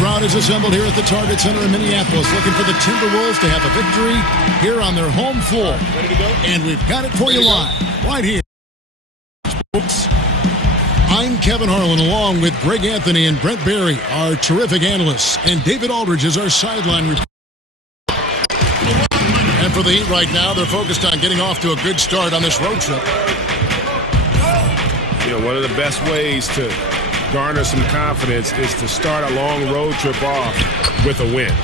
Crowd is assembled here at the Target Center in Minneapolis, looking for the Timberwolves to have a victory here on their home floor. Ready to go? And we've got it for you live, right here. I'm Kevin Harlan, along with Greg Anthony and Brent Barry, our terrific analysts, and David Aldridge is our sideline reporter. And for the Heat right now, they're focused on getting off to a good start on this road trip. You know, one of the best ways to garner some confidence is to start a long road trip off with a win.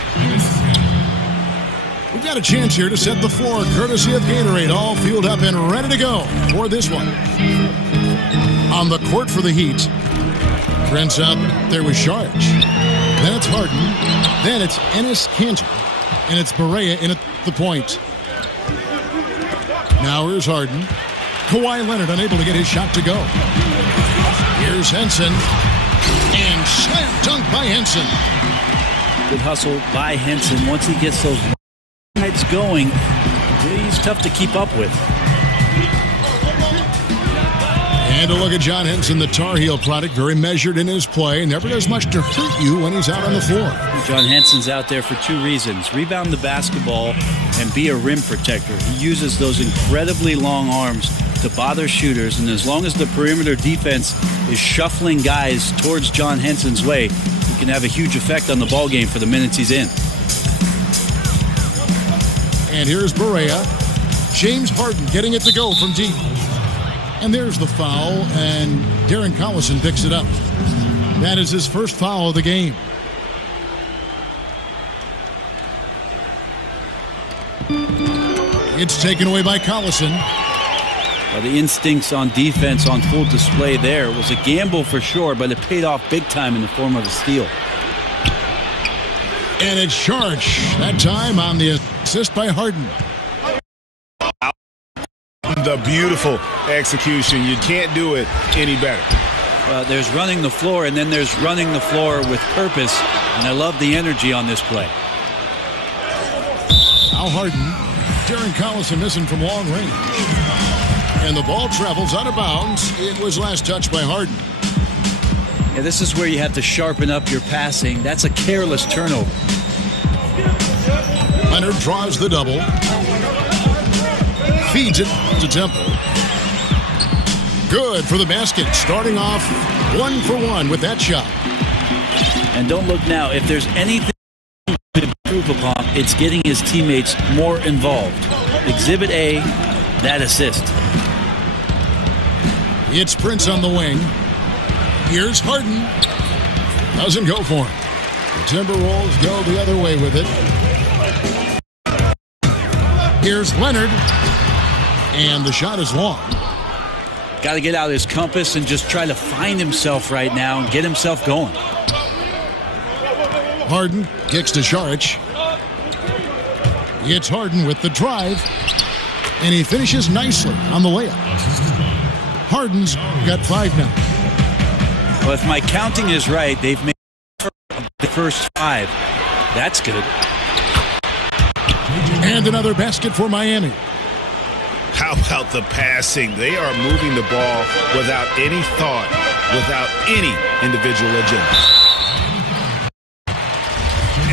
We've got a chance here to set the floor, courtesy of Gatorade, all fueled up and ready to go for this one. On the court for the Heat, Trent's out there with Sharge. Then it's Harden. Then it's Enes Kanter. And it's Barea in at the point. Now here's Harden. Kawhi Leonard unable to get his shot to go. Here's Henson. And slam dunk by Henson. Good hustle by Henson. Once he gets those heads going, he's tough to keep up with. And a look at John Henson, the Tar Heel product, very measured in his play. Never does much to hurt you when he's out on the floor. John Henson's out there for two reasons. Rebound the basketball and be a rim protector. He uses those incredibly long arms to bother shooters, and as long as the perimeter defense is shuffling guys towards John Henson's way, he can have a huge effect on the ball game for the minutes he's in. And here's Barea. James Harden getting it to go from deep. And there's the foul, and Darren Collison picks it up. That is his first foul of the game. It's taken away by Collison. Well, the instincts on defense on full display there. It was a gamble for sure, but it paid off big time in the form of a steal. And it's Sharge, that time on the assist by Harden. The beautiful execution. You can't do it any better. There's running the floor, and then there's running the floor with purpose, and I love the energy on this play. Now Harden. Darren Collison missing from long range. And the ball travels out of bounds. It was last touched by Harden. Yeah, this is where you have to sharpen up your passing. That's a careless turnover. Leonard draws the double. Feeds it to Temple. Good for the basket. Starting off 1 for 1 with that shot. And don't look now. If there's anything to improve upon, it's getting his teammates more involved. Exhibit A, that assist. It's Prince on the wing. Here's Harden. Doesn't go for him. The Timberwolves go the other way with it. Here's Leonard. And the shot is long. Got to get out his compass and just try to find himself right now and get himself going. Harden kicks to Šarić. It's Harden with the drive. And he finishes nicely on the layup. Harden's got 5 now. Well, if my counting is right, they've made the first 5. That's good. And another basket for Miami. How about the passing? They are moving the ball without any thought, without any individual agenda.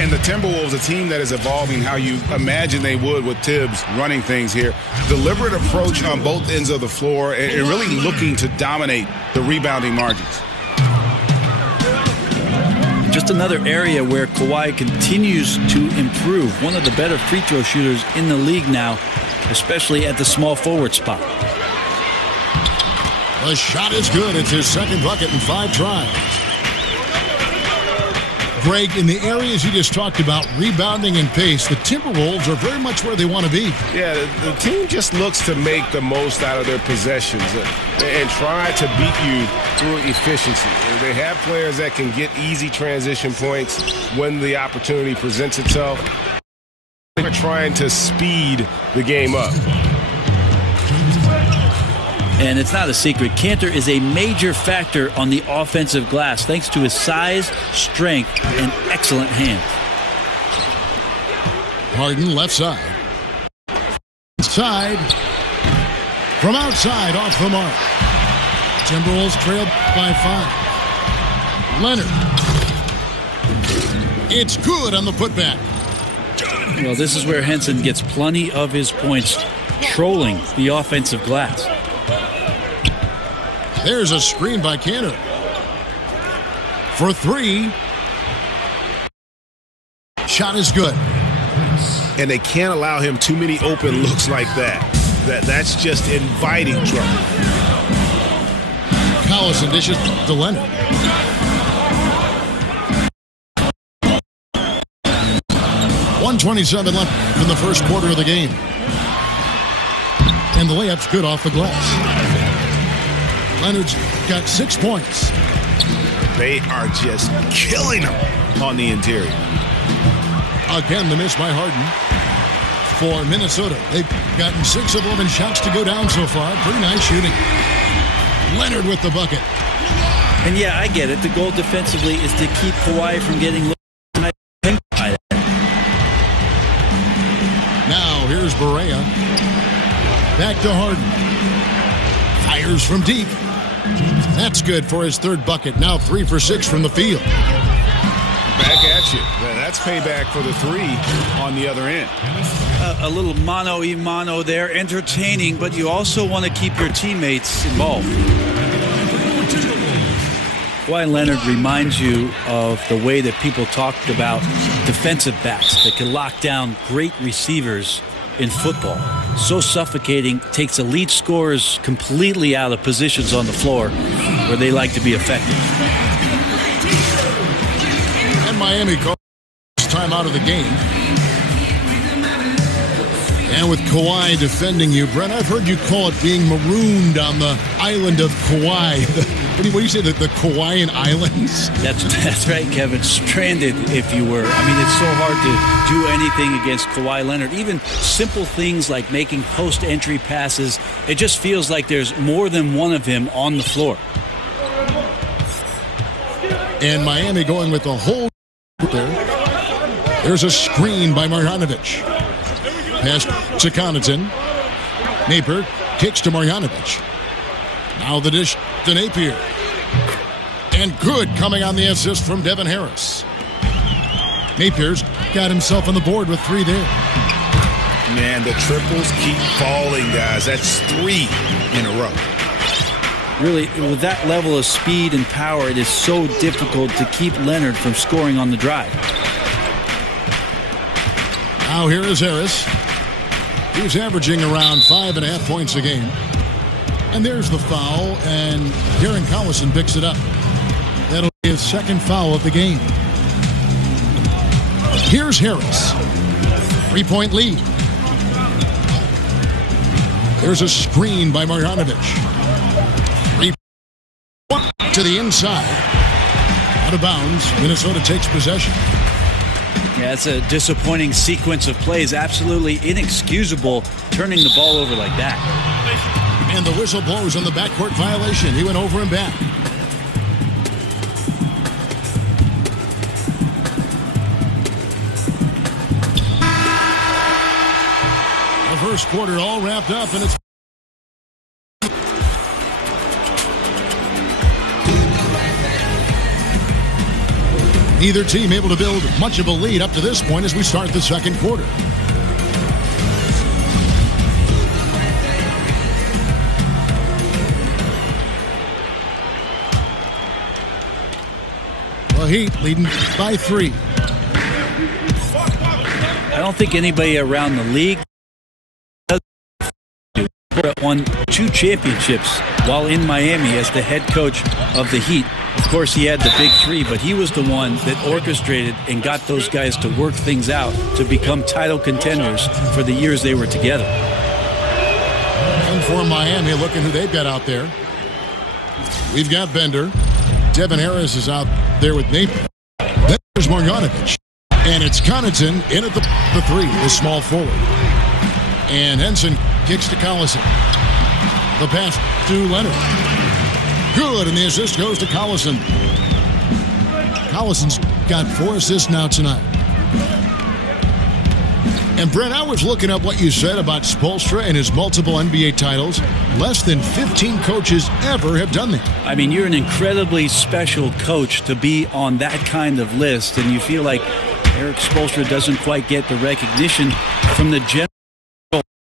And the Timberwolves, a team that is evolving how you imagine they would with Tibbs running things here. Deliberate approach on both ends of the floor and really looking to dominate the rebounding margins. Just another area where Kawhi continues to improve. One of the better free throw shooters in the league now, especially at the small forward spot. The shot is good. It's his second bucket in 5 tries. Greg, in the areas you just talked about, rebounding and pace, the Timberwolves are very much where they want to be. Yeah, the team just looks to make the most out of their possessions and try to beat you through efficiency. They have players that can get easy transition points when the opportunity presents itself. They're trying to speed the game up. And it's not a secret, Kanter is a major factor on the offensive glass thanks to his size, strength, and excellent hands. Harden left side. Side. From outside, off the mark. Timberwolves trail by 5. Leonard. It's good on the putback. Well, this is where Henson gets plenty of his points, trolling the offensive glass. There's a screen by Kanter. For 3. Shot is good. And they can't allow him too many open looks like that. That's just inviting trouble. Collison dishes to Leonard. .127 left in the first quarter of the game. And the layup's good off the glass. Leonard's got 6 points. They are just killing him on the interior. Again, the miss by Harden for Minnesota. They've gotten 6 of 11 shots to go down so far. Pretty nice shooting. Leonard with the bucket. And yeah, I get it. The goal defensively is to keep Kawhi from getting pinned by that. Now here's Barea. Back to Harden. Fires from deep. That's good for his 3rd bucket. Now 3 for 6 from the field. Back at you. That's payback for the 3 on the other end. A little mano-a-mano there. Entertaining, but you also want to keep your teammates involved. Kawhi Leonard reminds you of the way that people talked about defensive backs that can lock down great receivers in football. So suffocating, takes elite scorers completely out of positions on the floor where they like to be effective. And Miami calls time out of the game. And with Kawhi defending you, Brent, I've heard you call it being marooned on the island of Kauai. What do you say, the Kauaian Islands? That's right, Kevin. Stranded, if you were. I mean, it's so hard to do anything against Kawhi Leonard. Even simple things like making post-entry passes, it just feels like there's more than one of him on the floor. And Miami going with the whole there. There's a screen by Marjanovic. Pass to Connaughton. Napier kicks to Marjanovic. Now the dish to Napier. And good coming on the assist from Devin Harris. Napier's got himself on the board with 3 there. Man, the triples keep falling, guys. That's 3 in a row. Really, with that level of speed and power, it is so difficult to keep Leonard from scoring on the drive. Now here is Harris. He's averaging around 5.5 points a game. And there's the foul, and Darren Collison picks it up. That'll be his 2nd foul of the game. Here's Harris. 3-point lead. There's a screen by Marjanovic. To the inside. Out of bounds. Minnesota takes possession. Yeah, it's a disappointing sequence of plays. Absolutely inexcusable turning the ball over like that. And the whistle blows on the backcourt violation. He went over and back. The first quarter all wrapped up, and it's neither team able to build much of a lead up to this point as we start the second quarter. The Heat leading by 3. I don't think anybody around the league won 2 championships while in Miami as the head coach of the Heat. Of course, he had the big 3, but he was the one that orchestrated and got those guys to work things out to become title contenders for the years they were together. And for Miami, looking who they've got out there. We've got Bender. Devin Harris is out there with Nate. There's Marjanovic. And it's Connaughton in at the 3, the small forward. And Henson kicks to Collison. The pass to Leonard. Good, and the assist goes to Collison. Collison's got 4 assists now tonight. And Brent, I was looking up what you said about Spoelstra and his multiple NBA titles. Less than 15 coaches ever have done that. I mean, you're an incredibly special coach to be on that kind of list, and you feel like Eric Spoelstra doesn't quite get the recognition from the general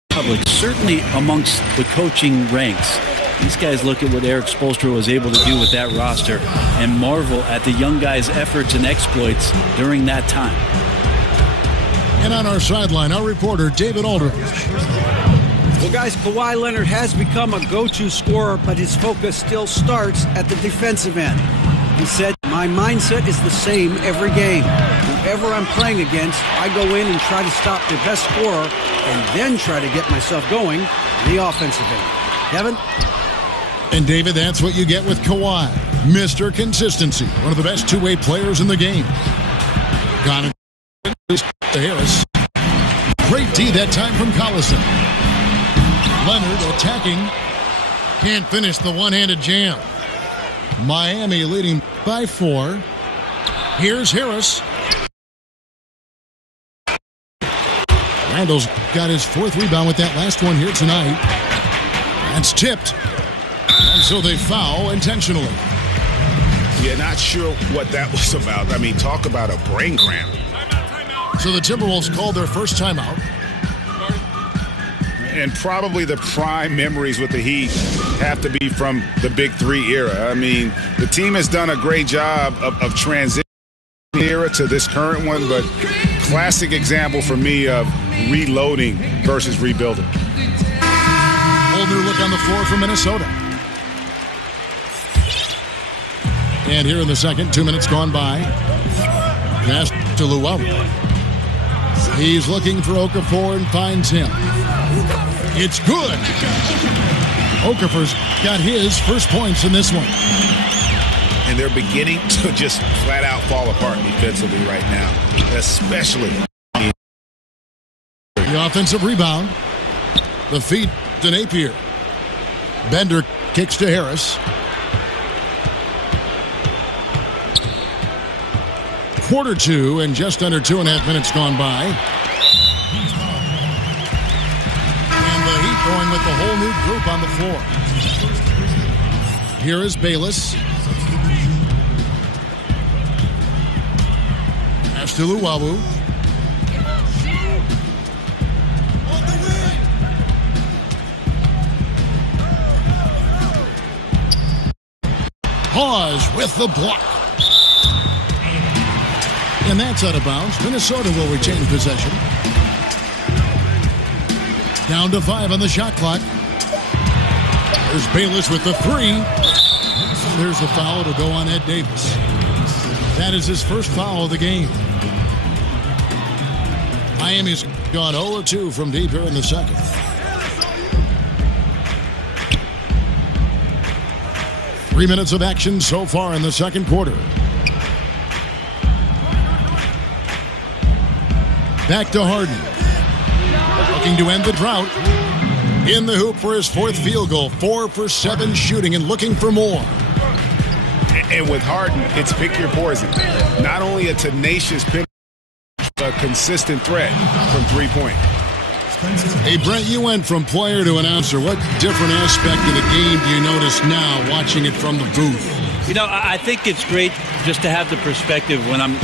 public, certainly amongst the coaching ranks. These guys look at what Eric Spoelstra was able to do with that roster and marvel at the young guys' efforts and exploits during that time. And on our sideline, our reporter, David Aldridge. Well, guys, Kawhi Leonard has become a go-to scorer, but his focus still starts at the defensive end. He said, "My mindset is the same every game. Whoever I'm playing against, I go in and try to stop the best scorer and then try to get myself going in the offensive end." Kevin? And David, that's what you get with Kawhi. Mr. Consistency. One of the best two-way players in the game. Got it to Harris. Great D that time from Collison. Leonard attacking. Can't finish the one-handed jam. Miami leading by 4. Here's Harris. Randall's got his 4th rebound with that last one here tonight. That's tipped. And so they foul intentionally. Yeah, not sure what that was about. I mean, talk about a brain cramp. So the Timberwolves called their first timeout. And probably the prime memories with the Heat have to be from the Big 3 era. I mean, the team has done a great job of transitioning era to this current one, but classic example for me of reloading versus rebuilding. Whole new look on the floor for Minnesota. And here in the second, 2 minutes gone by. Pass to Luau. He's looking for Okafor and finds him. It's good. Okafor's got his first points in this one. And they're beginning to just flat out fall apart defensively right now, especially. The offensive rebound. The feed to Napier. Bender kicks to Harris. Quarter 2 and just under 2.5 minutes gone by. And the Heat going with the whole new group on the floor. Here is Bayless. Pass to Luau. Hawes with the block. And that's out of bounds. Minnesota will retain possession. Down to 5 on the shot clock. There's Bayless with the 3. And there's the foul to go on Ed Davis. That is his first foul of the game. Miami's gone 0-2 from deep here in the second. 3 minutes of action so far in the second quarter. Back to Harden. Looking to end the drought. In the hoop for his fourth field goal. 4 for 7 shooting and looking for more. And with Harden, it's pick your poison. Not only a tenacious pin, a consistent threat from three-point. Hey, Brent, you went from player to announcer. What different aspect of the game do you notice now watching it from the booth? You know, I think it's great just to have the perspective when I'm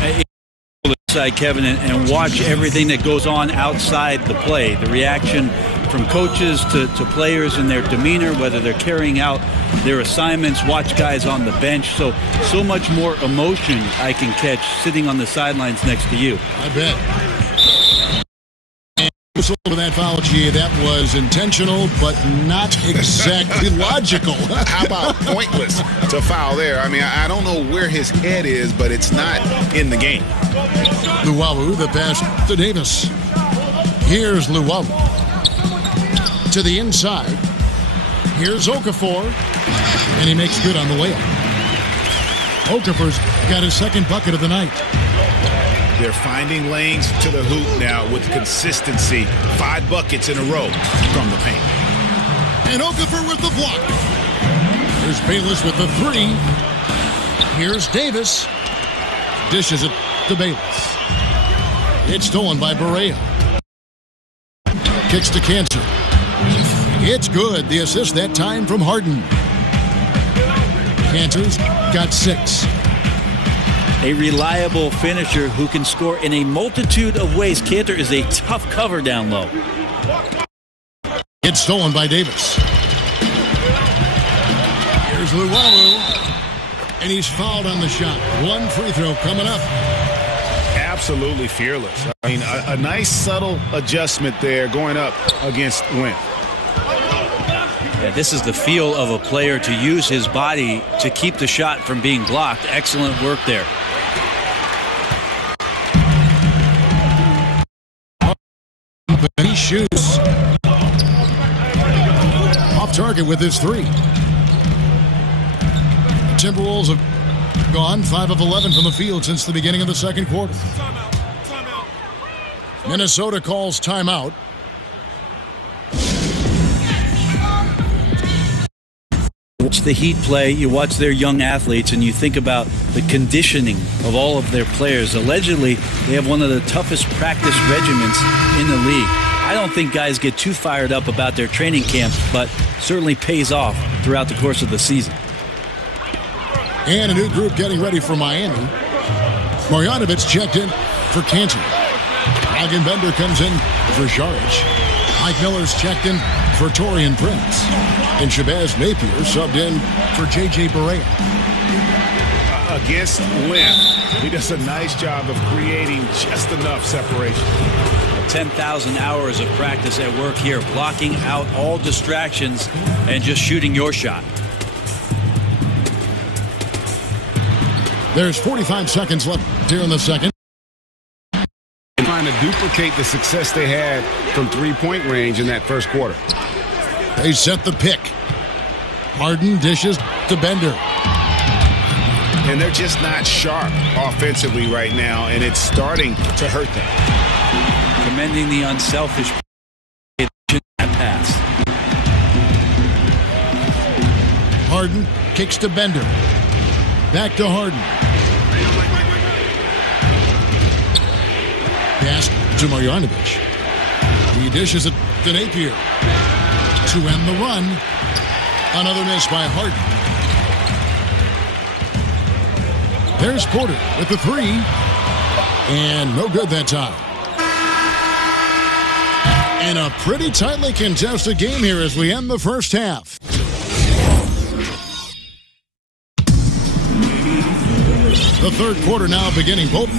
inside Kevin and watch everything that goes on outside the play. The reaction from coaches to players and their demeanor, whether they're carrying out their assignments, watch guys on the bench. So much more emotion I can catch sitting on the sidelines next to you. I bet. And for that foul, G, that was intentional, but not exactly logical. How about pointless to foul there? I mean, I don't know where his head is, but it's not in the game. Luwawu, the pass to Davis. Here's Luwawu. To the inside. Here's Okafor. And he makes good on the layup. Okafor's got his second bucket of the night. They're finding lanes to the hoop now with consistency. 5 buckets in a row from the paint. And Okafor with the block. Here's Bayless with the 3. Here's Davis. Dishes it to Bayless. It's stolen by Barea. Kicks to Cantor. It's good. The assist that time from Harden. Cantor's got 6. A reliable finisher who can score in a multitude of ways. Cantor is a tough cover down low. It's stolen by Davis. Here's Luwawu. And he's fouled on the shot. 1 free throw coming up. Absolutely fearless. I mean, a nice subtle adjustment there going up against Wynn. Yeah, this is the feel of a player to use his body to keep the shot from being blocked. Excellent work there. He shoots. Off target with his 3. Timberwolves have gone 5 of 11 from the field since the beginning of the second quarter. Minnesota calls timeout. Watch the Heat play, you watch their young athletes, and you think about the conditioning of all of their players. Allegedly, they have one of the toughest practice regimens in the league. I don't think guys get too fired up about their training camps, but certainly pays off throughout the course of the season. And a new group getting ready for Miami. Marjanovic checked in for Cantor. Bender comes in for Šarić. Mike Miller's checked in for Taurean Prince. And Shabazz Napier subbed in for J.J. Barea. Against Wynn, he does a nice job of creating just enough separation. 10,000 hours of practice at work here, blocking out all distractions and just shooting your shot. There's 45 seconds left here in the second. Trying to duplicate the success they had from three-point range in that first quarter. They set the pick. Harden dishes to Bender. And they're just not sharp offensively right now, and it's starting to hurt them. Commending the unselfish pass. Harden kicks to Bender. Back to Harden. Pass to Marjanovic. He dishes it to Napier. To end the run. Another miss by Harden. There's Porter with the 3. And no good that time. And a pretty tightly contested game here as we end the first half. The third quarter now beginning. Both.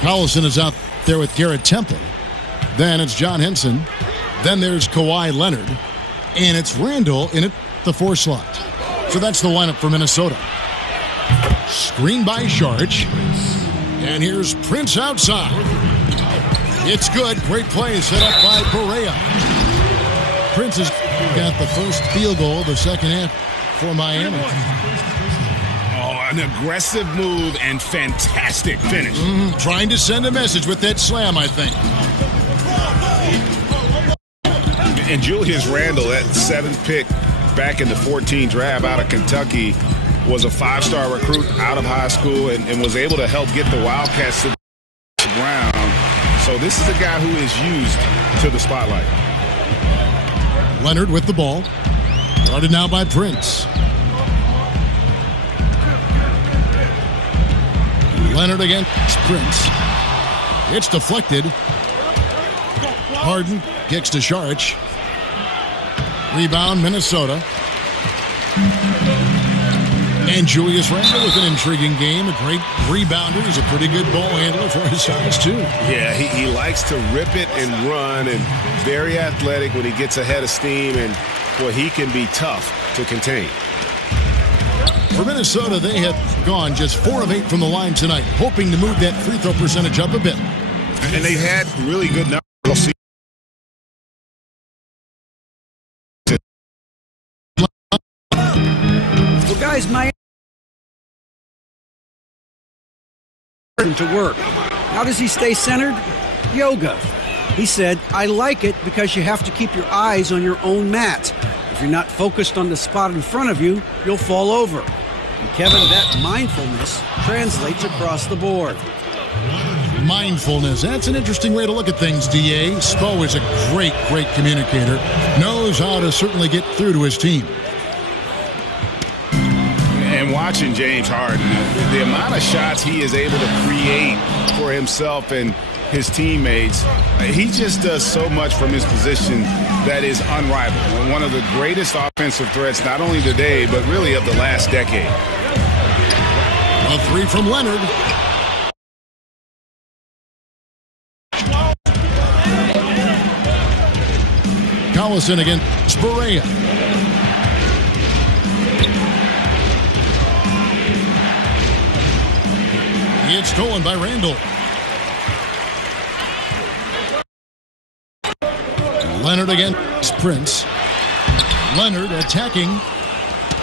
Collison is out there with Garrett Temple. Then it's John Henson. Then there's Kawhi Leonard. And it's Randall in the 4 slot. So that's the lineup for Minnesota. Screen by Šarić. And here's Prince outside. It's good. Great play set up by Perea. Prince has got the first field goal of the second half for Miami. Oh, an aggressive move and fantastic finish. Trying to send a message with that slam, I think. And Julius Randle, that 7th pick back in the 14 draft out of Kentucky, was a 5-star recruit out of high school and was able to help get the Wildcats to the ground. So this is a guy who is used to the spotlight. Leonard with the ball. Guarded now by Prince. Leonard against Prince. It's deflected. Harden kicks to Saric. Rebound, Minnesota. And Julius Randle with an intriguing game. A great rebounder. He's a pretty good ball handler for his size, too. Yeah, he likes to rip it and run, and very athletic when he gets ahead of steam, and boy, he can be tough to contain. For Minnesota, they have gone just 4 of 8 from the line tonight, hoping to move that free throw percentage up a bit. And they've had really good numbers. Well, guys, Miami to work. How does he stay centered? Yoga. He said, I like it because you have to keep your eyes on your own mat. If you're not focused on the spot in front of you, you'll fall over. And Kevin, that mindfulness translates across the board. Mindfulness. That's an interesting way to look at things, D.A. Spo is a great communicator. Knows how to certainly get through to his team. And watching James Harden, the amount of shots he is able to create for himself and his teammates, he just does so much from his position that is unrivaled. One of the greatest offensive threats, not only today, but really of the last decade. A 3 from Leonard. Collison against Perea. It's stolen by Randle. Leonard against Prince. Leonard attacking.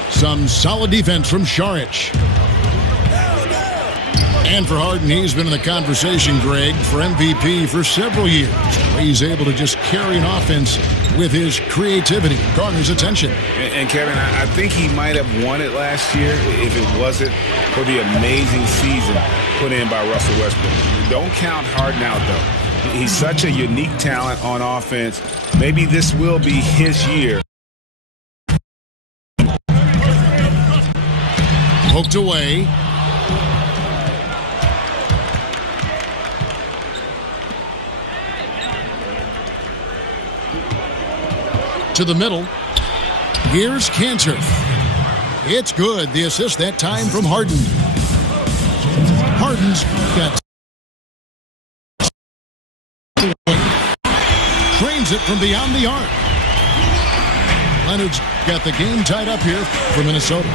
Some solid defense from Saric. And for Harden, he's been in the conversation, Greg, for MVP for several years. He's able to just carry an offense with his creativity, garners attention. And Kevin, I think he might have won it last year if it wasn't for the amazing season put in by Russell Westbrook. Don't count Harden out, though. He's such a unique talent on offense. Maybe this will be his year. Poked away. To the middle. Here's Cantor. It's good. The assist that time from Harden. Harden's got trains it from beyond the arc. Leonard's got the game tied up here for Minnesota.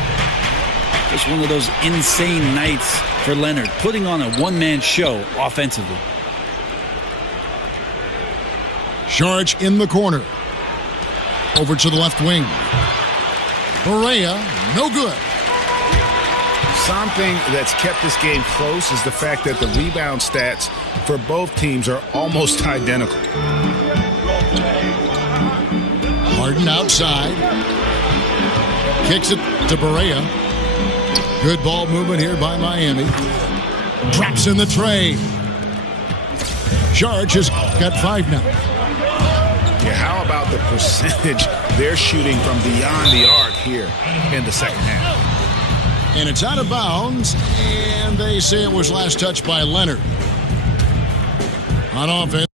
Just one of those insane nights for Leonard, putting on a one-man show offensively. Saric in the corner. Over to the left wing. Perea, no good. Something that's kept this game close is the fact that the rebound stats for both teams are almost identical. Harden outside. Kicks it to Perea. Good ball movement here by Miami. Drops in the tray. Saric has got 5 now. Yeah, how about the percentage they're shooting from beyond the arc here in the second half? And it's out of bounds, and they say it was last touched by Leonard. On offense.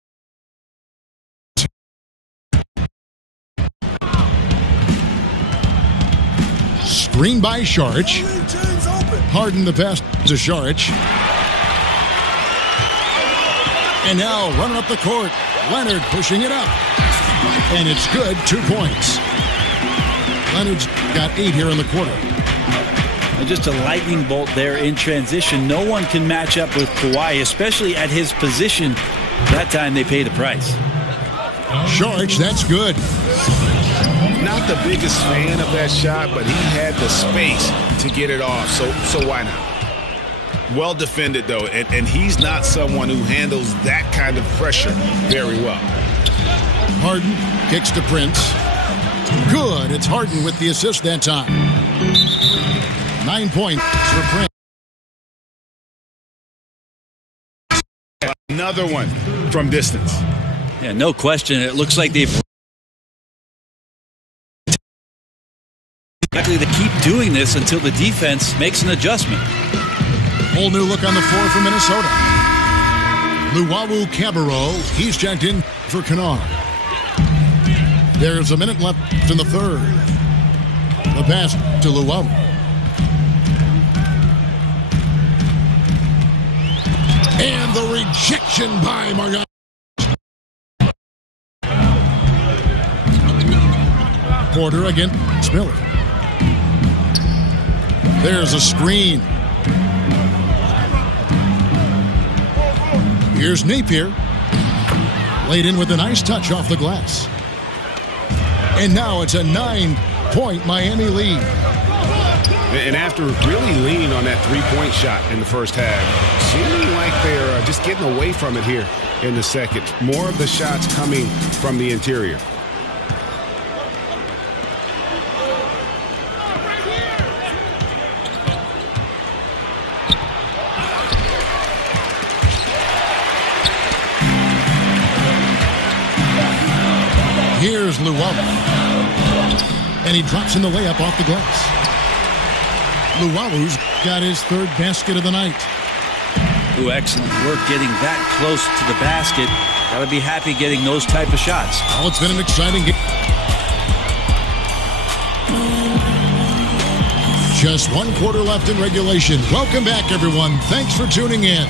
Screen by Saric. Harden the pass to Saric. And now running up the court. Leonard pushing it up. And it's good, 2 points. Leonard's got 8 here in the quarter. And just a lightning bolt there in transition. No one can match up with Kawhi, especially at his position. That time they paid a price. George, that's good. Not the biggest fan of that shot, but he had the space to get it off, so why not? Well defended, though, and he's not someone who handles that kind of pressure very well. Harden kicks to Prince. Good. It's Harden with the assist that time. 9 points for Prince. Another one from distance. Yeah, no question. It looks like they've... Exactly, they keep doing this until the defense makes an adjustment. Whole new look on the floor for Minnesota. Luwawu Cabarro, he's checked in for Kennard. There's a minute left in the third. The pass to Luwawu. And the rejection by Margot. Porter against Miller. There's a screen. Here's Napier. Laid in with a nice touch off the glass. And now it's a 9-point Miami lead. And after really leaning on that three-point shot in the first half, seeming like they're just getting away from it here in the second. More of the shots coming from the interior. Here's Luwawu. And he drops in the layup off the glass. Luwawu's got his third basket of the night. Ooh, excellent work getting that close to the basket. Got to be happy getting those type of shots. Oh, it's been an exciting game. Just 1 quarter left in regulation. Welcome back, everyone. Thanks for tuning in.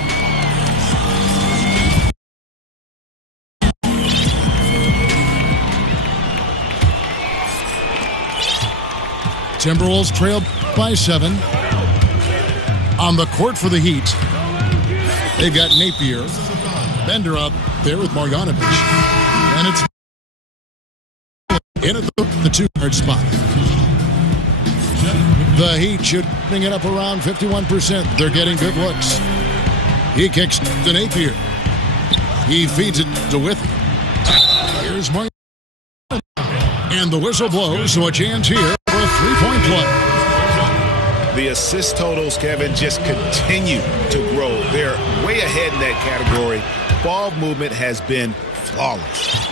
Timberwolves trail by 7. On the court for the Heat, they've got Napier. Bender up there with Marjanovic. And it's in at the 2-guard spot. The Heat should bring it up around 51%. They're getting good looks. He kicks to Napier. He feeds it to Withy. Here's Marjanovic. And the whistle blows, so a chance here for a 3-point play. The assist totals, Kevin, just continue to grow. They're way ahead in that category. Ball movement has been flawless.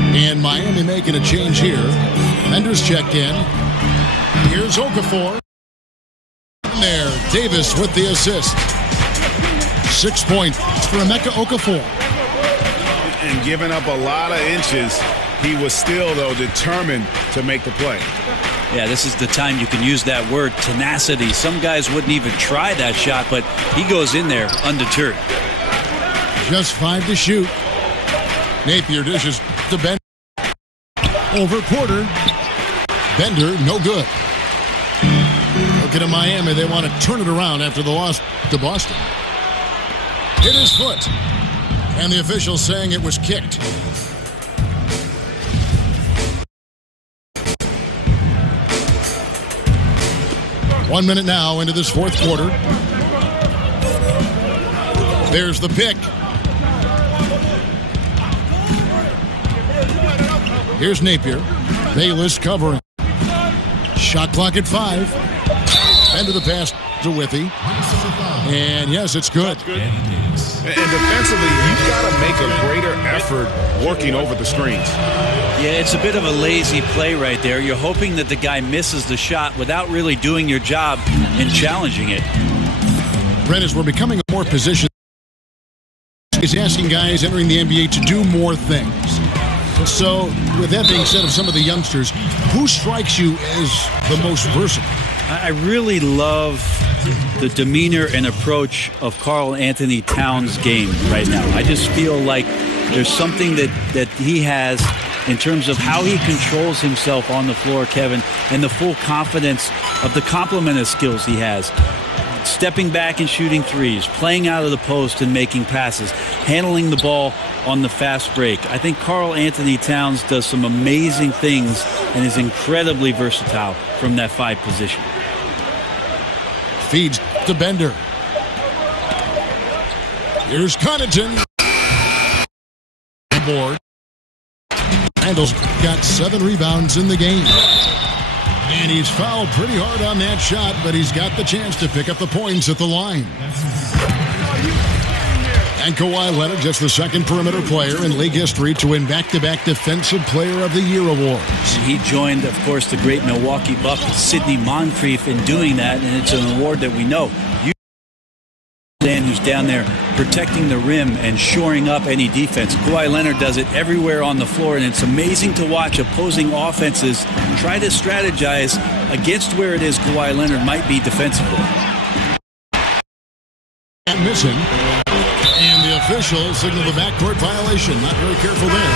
And Miami making a change here. Bender's checked in. Here's Okafor. And there, Davis with the assist. 6 points for Emeka Okafor. And giving up a lot of inches, he was still, though, determined to make the play. Yeah, this is the time you can use that word, tenacity. Some guys wouldn't even try that shot, but he goes in there undeterred. Just 5 to shoot. Napier dishes to Bender. Over Porter. Bender, no good. Looking at Miami, they want to turn it around after the loss to Boston. Hit his foot. And the official saying it was kicked. One minute now into this fourth quarter. There's the pick. Here's Napier. Bayless covering. Shot clock at 5. End of the pass to Withy. And yes, it's good. And defensively, you've got to make a greater effort working over the screens. Yeah, it's a bit of a lazy play right there. You're hoping that the guy misses the shot without really doing your job and challenging it. Brent, as we're becoming a more position, is asking guys entering the NBA to do more things. So, with that being said, of some of the youngsters, who strikes you as the most versatile? I really love the demeanor and approach of Karl Anthony Towns' game right now. I just feel like there's something that he has in terms of how he controls himself on the floor, Kevin, and the full confidence of the complement of skills he has. Stepping back and shooting threes, playing out of the post and making passes, handling the ball on the fast break. I think Karl Anthony Towns does some amazing things and is incredibly versatile from that 5 position. Feeds to Bender. Here's Connaughton. Board. Randall's got 7 rebounds in the game. And he's fouled pretty hard on that shot, but he's got the chance to pick up the points at the line. And Kawhi Leonard, just the second perimeter player in league history to win back-to-back Defensive Player of the Year awards. And he joined, of course, the great Milwaukee Buck, Sidney Moncrief, in doing that, and it's an award that we know. Who's down there protecting the rim and shoring up any defense. Kawhi Leonard does it everywhere on the floor, and it's amazing to watch opposing offenses try to strategize against where it is Kawhi Leonard might be defensively. And missing. And the official signaled the backcourt violation. Not very careful there.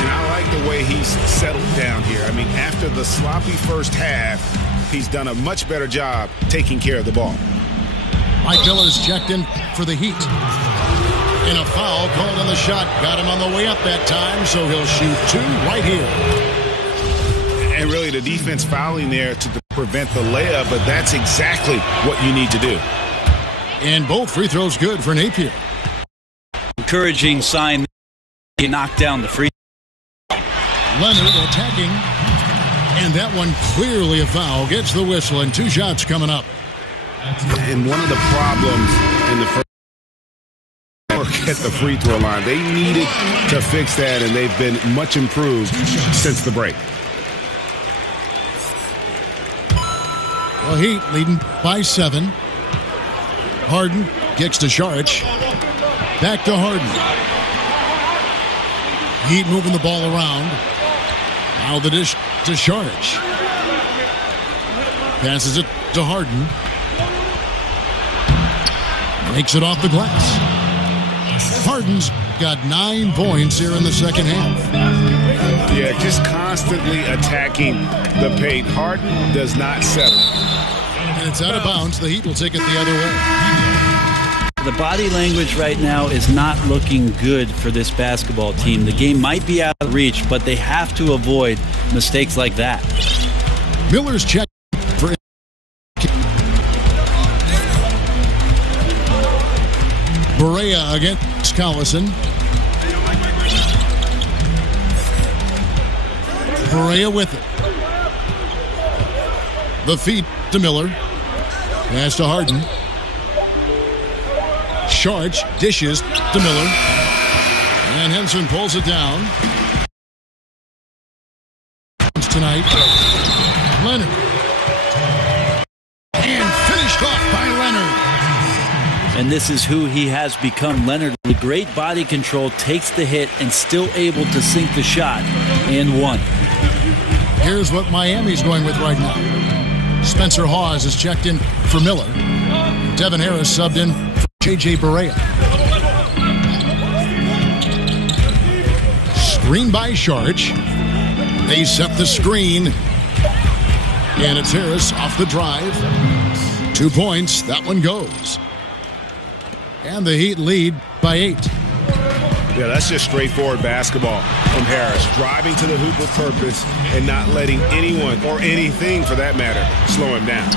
And I like the way he's settled down here. I mean, after the sloppy first half, he's done a much better job taking care of the ball. Mike Miller's checked in for the Heat. And a foul called on the shot. Got him on the way up that time, so he'll shoot 2 right here. And really the defense fouling there to prevent the layup, but that's exactly what you need to do. And both free throws good for Napier. Encouraging sign. He knocked down the free. Leonard attacking. And that one clearly a foul. Gets the whistle, and 2 shots coming up. And one of the problems in the first work at the free throw line, they needed to fix that, and they've been much improved since the break. Well, Heat leading by 7. Harden gets to Saric. Back to Harden. Heat moving the ball around. Now the dish to Saric. Passes it to Harden. Makes it off the glass. Harden's got 9 points here in the second half. Yeah, just constantly attacking the paint. Harden does not settle. And it's out of bounds. The Heat will take it the other way. The body language right now is not looking good for this basketball team. The game might be out of reach, but they have to avoid mistakes like that. Miller's check for Barea against Collison. Barea with it. The feed to Miller. Pass to Harden. Saric dishes to Miller. And Henson pulls it down. Tonight. Leonard. And finished off by Leonard. And this is who he has become. Leonard, with great body control, takes the hit and still able to sink the shot and one. Here's what Miami's going with right now. Spencer Hawes is checked in for Miller. Devin Harris subbed in for J.J. Barea. Screen by Saric. They set the screen. And it's Harris off the drive. 2 points. That one goes. And the Heat lead by 8. Yeah, that's just straightforward basketball from Harris. Driving to the hoop with purpose and not letting anyone, or anything for that matter, slow him down.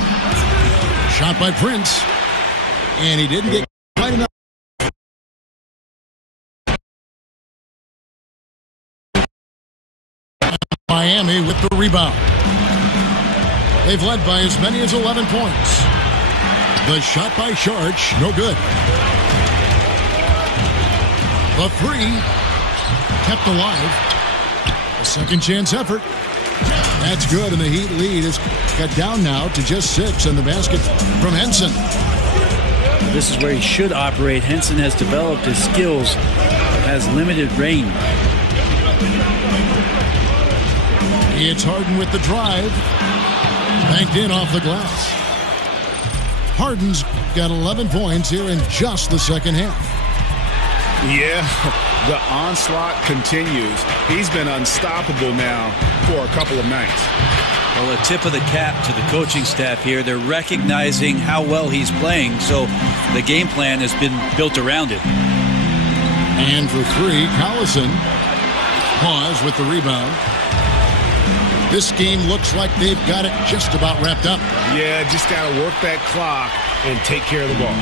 Shot by Prince. And he didn't get quite enough. Miami with the rebound. They've led by as many as 11 points. The shot by Saric, no good. The 3 kept alive. A second chance effort. That's good, and the Heat lead is cut down now to just 6, and the basket from Henson. This is where he should operate. Henson has developed his skills, has limited range. It's Harden with the drive. Banked in off the glass. Harden's got 11 points here in just the second half. Yeah, The onslaught continues. He's been unstoppable now for a couple of nights. Well, a tip of the cap to the coaching staff here. They're recognizing how well he's playing, so the game plan has been built around it. And for three, Collison. Pause with the rebound. This game looks like they've got it just about wrapped up. Yeah, just got to work that clock and take care of the ball.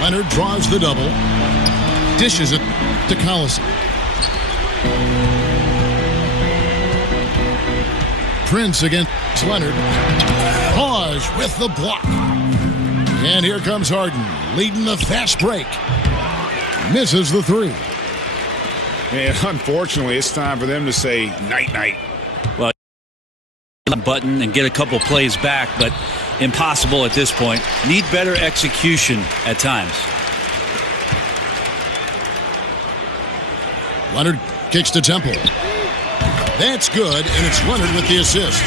Leonard draws the double. Dishes it to Collison. Prince against Leonard. Pause with the block. And here comes Harden, leading the fast break. Misses the three. And unfortunately, it's time for them to say night-night. Well, button and get a couple plays back, but impossible at this point. Need better execution at times. Leonard kicks to Temple. That's good, and it's Leonard with the assist.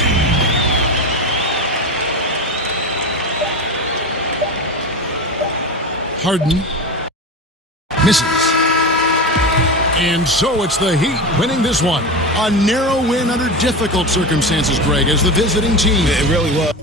Harden misses. And so it's the Heat winning this one. A narrow win under difficult circumstances, Greg, as the visiting team. It really was.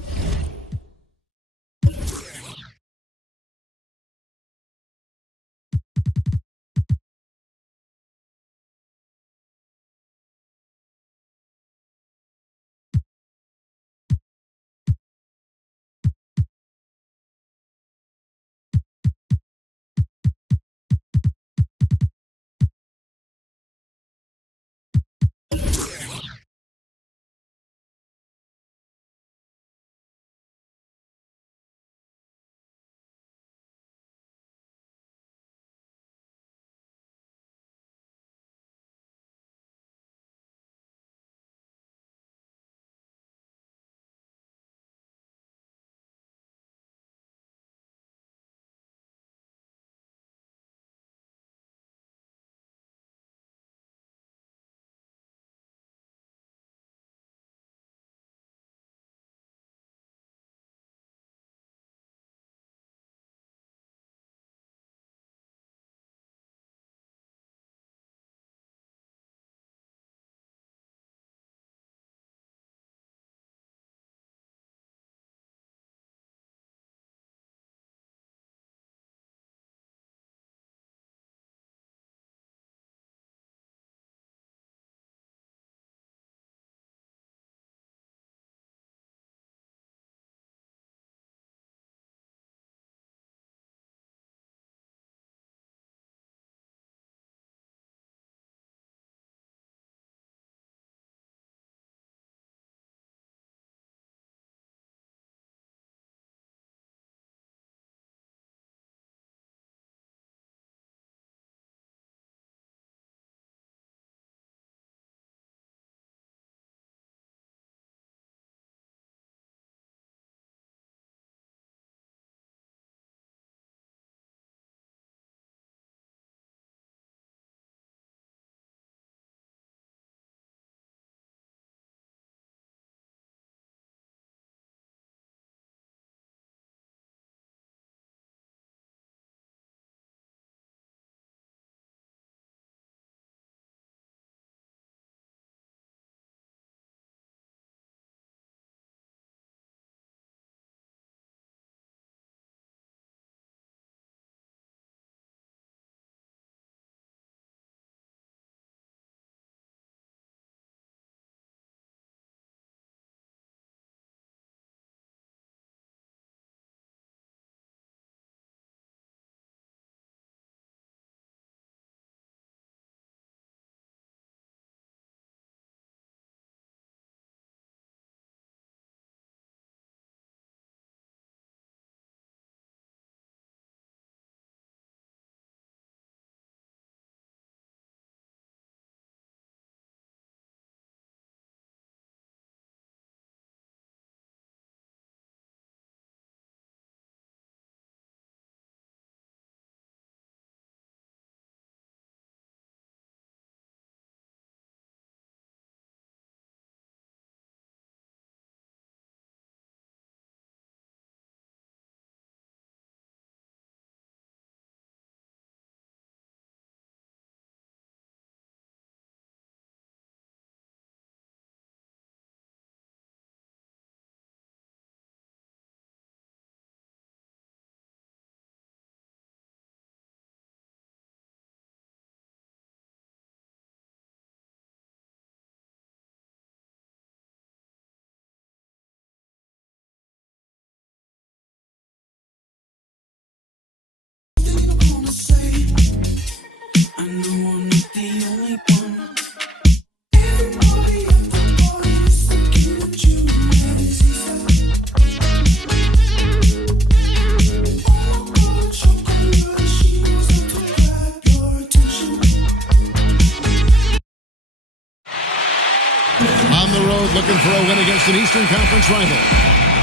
On the road looking for a win against an Eastern Conference rival.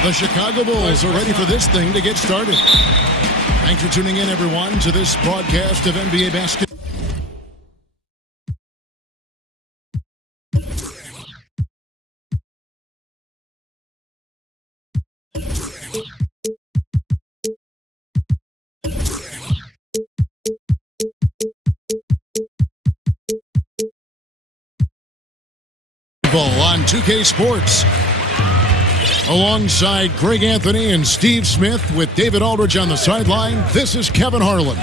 The Chicago Bulls are ready for this thing to get started. Thanks for tuning in, everyone, to this broadcast of NBA basketball. On 2K Sports, alongside Greg Anthony and Steve Smith with David Aldridge on the sideline, this is Kevin Harlan.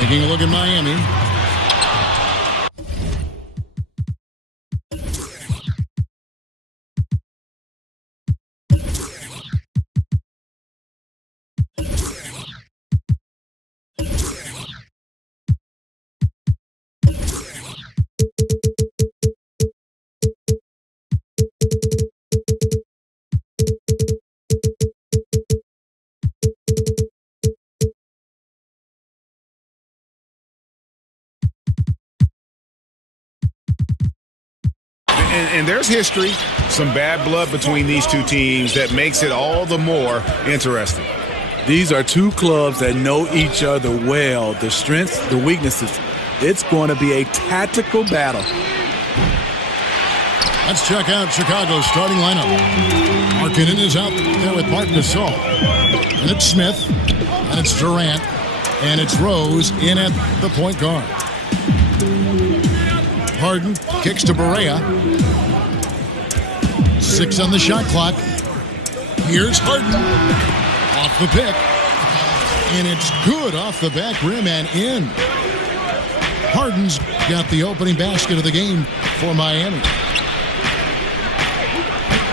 Taking a look at Miami. And there's history, some bad blood between these two teams that makes it all the more interesting. These are two clubs that know each other well, the strengths, the weaknesses. It's going to be a tactical battle. Let's check out Chicago's starting lineup. Markkanen is out there with Marc Gasol. And it's Smith, and it's Durant, and it's Rose in at the point guard. Harden kicks to Barea. 6 on the shot clock. Here's Harden. Off the pick. And it's good off the back rim and in. Harden's got the opening basket of the game for Miami.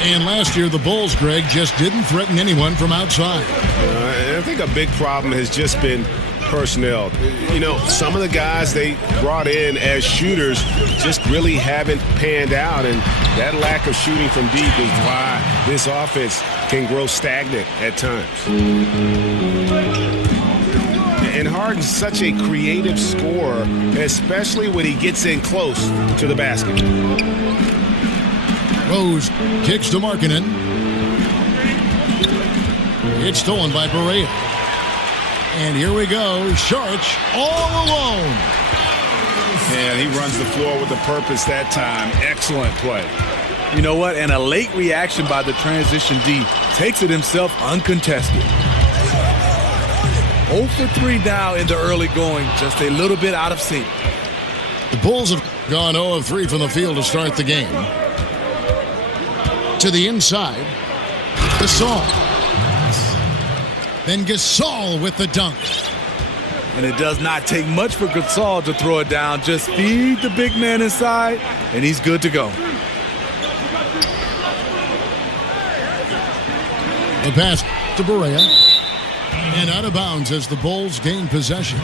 And last year, the Bulls, Greg, just didn't threaten anyone from outside. I think a big problem has just been personnel. You know, some of the guys they brought in as shooters just really haven't panned out, and that lack of shooting from deep is why this offense can grow stagnant at times. And Harden's such a creative scorer, especially when he gets in close to the basket. Rose kicks to Markkanen. It's stolen by Barea. And here we go, Sharch all alone. And he runs the floor with a purpose that time. Excellent play. You know what? And a late reaction by the transition D takes it himself uncontested. 0 for 3 now in the early going, just a little bit out of sync. The Bulls have gone 0 of 3 from the field to start the game. To the inside, Gasol. Then Gasol with the dunk. And it does not take much for Gasol to throw it down. Just feed the big man inside, and he's good to go. The pass to Barea. And out of bounds as the Bulls gain possession.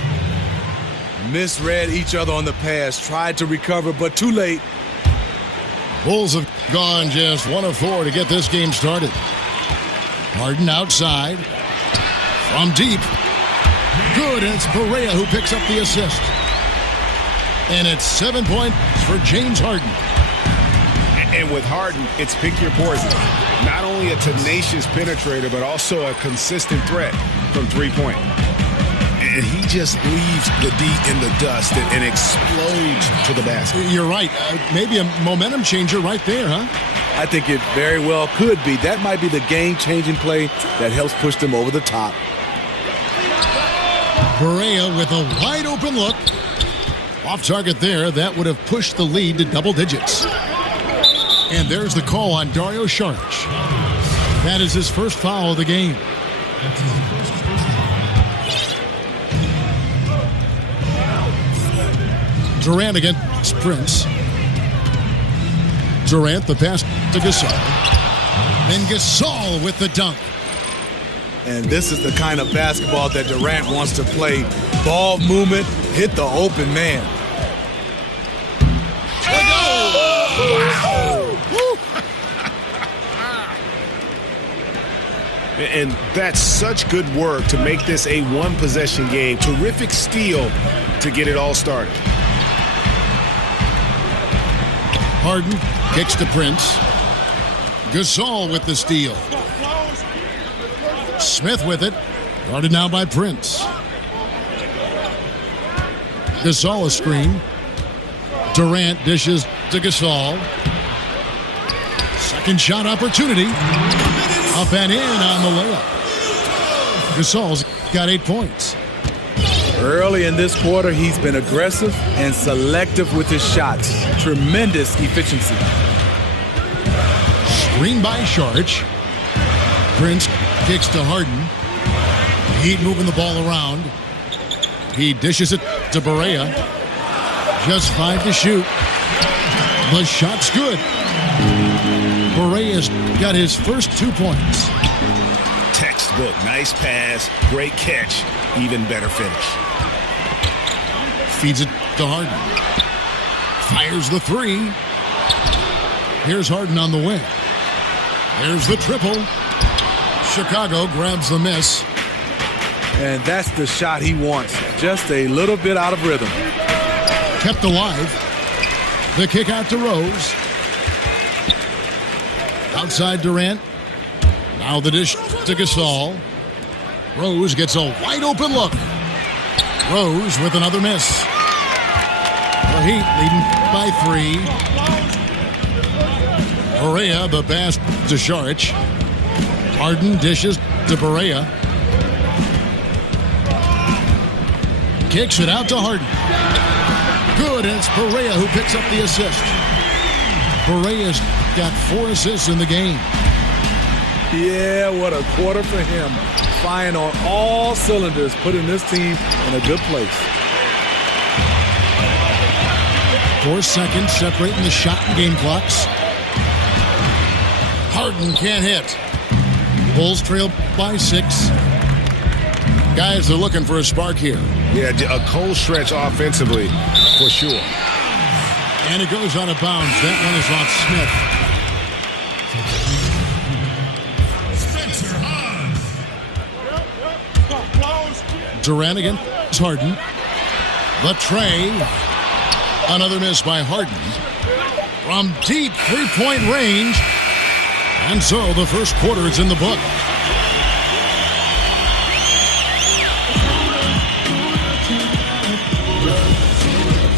Misread each other on the pass. Tried to recover, but too late. Bulls have gone just 1 of 4 to get this game started. Harden outside. From deep. Good, and it's Barea who picks up the assist. And it's 7 points for James Harden. And with Harden, it's pick your poison. Not only a tenacious penetrator, but also a consistent threat from three-point. And he just leaves the D in the dust and explodes to the basket. You're right. Maybe a momentum changer right there, huh? I think it very well could be. That might be the game-changing play that helps push them over the top. Barea with a wide-open look. Off target there. That would have pushed the lead to double digits. And there's the call on Dario Saric. That is his first foul of the game. Durant against Prince. Durant, the pass to Gasol. Then Gasol with the dunk. And this is the kind of basketball that Durant wants to play. Ball movement, hit the open man. And that's such good work to make this a one-possession game. Terrific steal to get it all started. Harden kicks to Prince. Gasol with the steal. Smith with it. Guarded now by Prince. Gasol a screen. Durant dishes to Gasol. Second shot opportunity. Up and in on the layup. Gasol's got 8 points. Early in this quarter, he's been aggressive and selective with his shots. Tremendous efficiency. Screen by Saric. Prince kicks to Harden. Heat moving the ball around. He dishes it to Barea. Just 5 to shoot. The shot's good. Barea's got his first 2 points. Textbook. Nice pass. Great catch. Even better finish. Feeds it to Harden. Fires the 3. Here's Harden on the wing. There's the triple. Chicago grabs the miss. And that's the shot he wants. Just a little bit out of rhythm. Kept alive. The kick out to Rose. Outside Durant. Now the dish to Gasol. Rose gets a wide open look. Rose with another miss. The Heat leading by 3. Barea the pass to Saric. Harden dishes to Barea. Kicks it out to Harden. Good, and it's Barea who picks up the assist. Barea's got 4 assists in the game. Yeah, what a quarter for him. Firing on all cylinders, putting this team in a good place. 4 seconds separating the shot and game clocks. Harden can't hit. Bulls trail by 6. Guys are looking for a spark here. Yeah, a cold stretch offensively, for sure. And it goes out of bounds. That one is off Smith. Durant against Harden. The tray. Another miss by Harden. From deep 3-point range. And so the first quarter is in the book.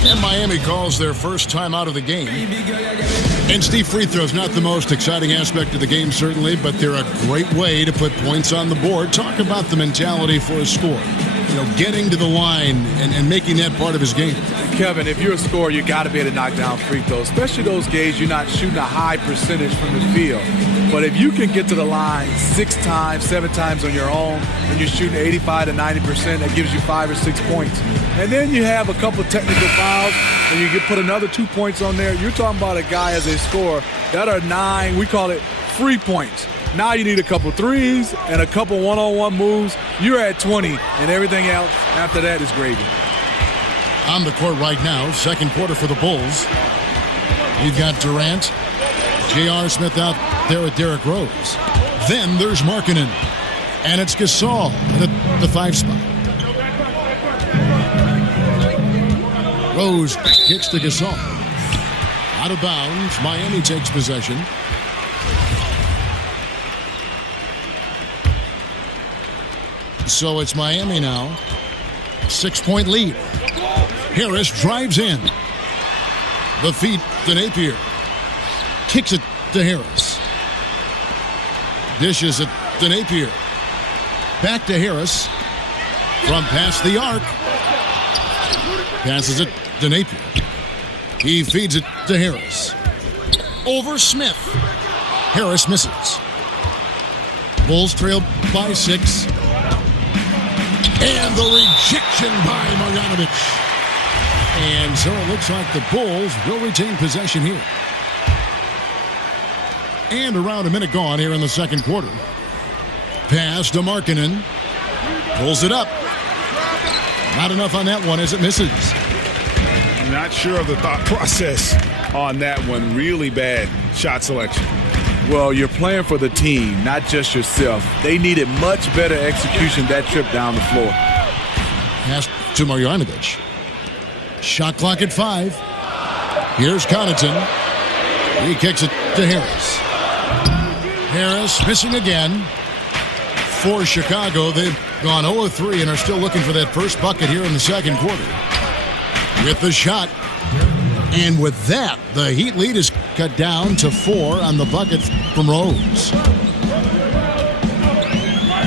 And Miami calls their first time out of the game. And Steve, free throws, not the most exciting aspect of the game, certainly, but they're a great way to put points on the board. Talk about the mentality for a score. You know, getting to the line and making that part of his game. Kevin, if you're a scorer, you got to be able to knock down free throws, especially those games you're not shooting a high percentage from the field. But if you can get to the line 6 times, 7 times on your own, and you're shooting 85 to 90%, that gives you 5 or 6 points. And then you have a couple technical fouls, and you put another 2 points on there. You're talking about a guy as a scorer that are 9, we call it free points. Now you need a couple threes and a couple one-on-one moves. You're at 20, and everything else after that is gravy. On the court right now, second quarter for the Bulls. We've got Durant, J.R. Smith out there with Derrick Rose. Then there's Markkanen, and it's Gasol at the 5 spot. Rose kicks to Gasol. Out of bounds, Miami takes possession. So it's Miami now. 6-point lead. Harris drives in. The feed to Napier. Kicks it to Harris. Dishes it to Napier. Back to Harris. From past the arc. Passes it to Napier. He feeds it to Harris. Over Smith. Harris misses. Bulls trail by 6. And the rejection by Marjanovic. And so it looks like the Bulls will retain possession here. And around a minute gone here in the second quarter. Pass to Markkanen. Pulls it up. Not enough on that one as it misses. Not sure of the thought process on that one. Really bad shot selection. Well, you're playing for the team, not just yourself. They needed much better execution that trip down the floor. Pass to Marjanovic. Shot clock at 5. Here's Connaughton. He kicks it to Harris. Harris missing again. For Chicago, they've gone 0-3 and are still looking for that first bucket here in the second quarter. With the shot. And with that, the Heat lead is cut down to 4 on the bucket from Rose.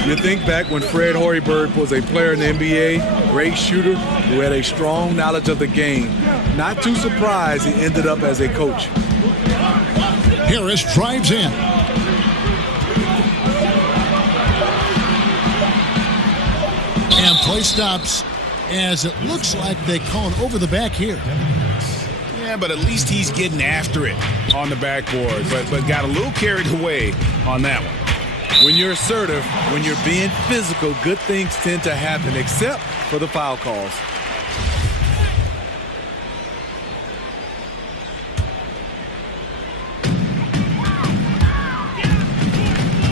You think back when Fred Hoiberg was a player in the NBA, great shooter who had a strong knowledge of the game. Not too surprised he ended up as a coach. Harris drives in. And play stops as it looks like they call it over the back here. Yeah, but at least he's getting after it on the backboard, but got a little carried away on that one. When you're assertive, when you're being physical, good things tend to happen, except for the foul calls.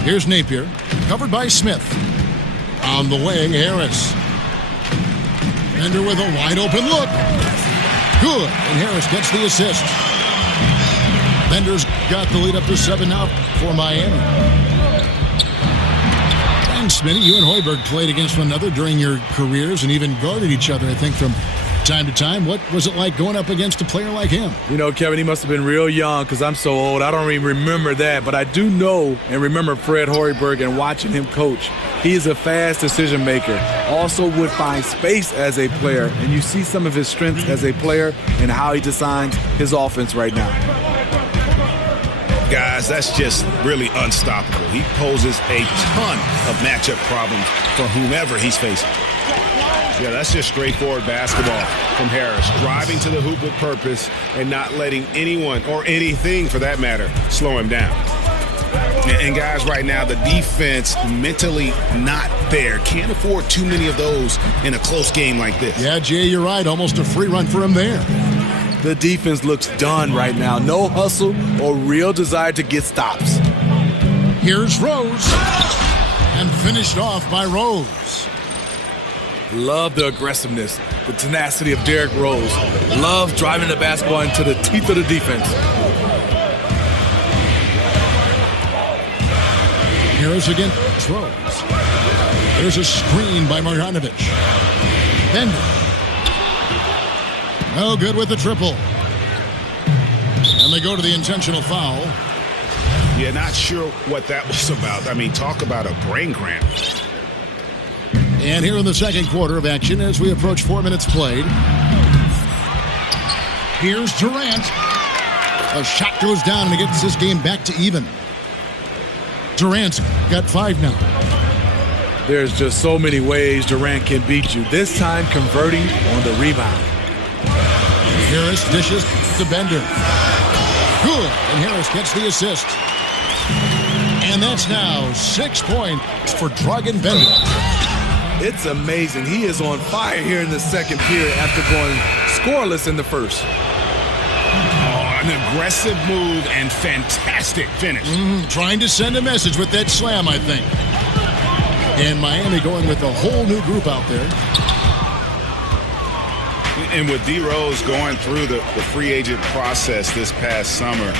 Here's Napier, covered by Smith. On the wing, Harris. Bender with a wide open look. Good, and Harris gets the assist. Bender's got the lead up to 7 now for Miami. And Smitty, you and Hoiberg played against one another during your careers and even guarded each other, I think, from time to time. What was it like going up against a player like him? You know, Kevin, he must have been real young because I'm so old. I don't even remember that. But I do know and remember Fred Hoiberg and watching him coach. He's a fast decision maker. Also would find space as a player. And you see some of his strengths as a player and how he designs his offense right now. Guys, that's just really unstoppable. He poses a ton of matchup problems for whomever he's facing. Yeah, that's just straightforward basketball from Harris. Driving to the hoop with purpose and not letting anyone, or anything for that matter, slow him down. And guys, right now, the defense mentally not there. Can't afford too many of those in a close game like this. Yeah, Jay, you're right. Almost a free run for him there. The defense looks done right now. No hustle or real desire to get stops. Here's Rose. And finished off by Rose. Love the aggressiveness, the tenacity of Derrick Rose. Love driving the basketball into the teeth of the defense. Harris against Rose. There's a screen by Marjanovic. Bender. Oh, good with the triple. And they go to the intentional foul. Yeah, not sure what that was about. I mean, talk about a brain cramp. And here in the second quarter of action as we approach 4 minutes played. Here's Durant. A shot goes down and it gets this game back to even. Durant's got 5 now. There's just so many ways Durant can beat you. This time converting on the rebound. Harris dishes to Bender. Good, and Harris gets the assist. And that's now 6 points for Dragan Bender. It's amazing. He is on fire here in the second period after going scoreless in the first. Oh, an aggressive move and fantastic finish. Trying to send a message with that slam, I think. And Miami going with a whole new group out there. And with D. Rose going through the free agent process this past summer,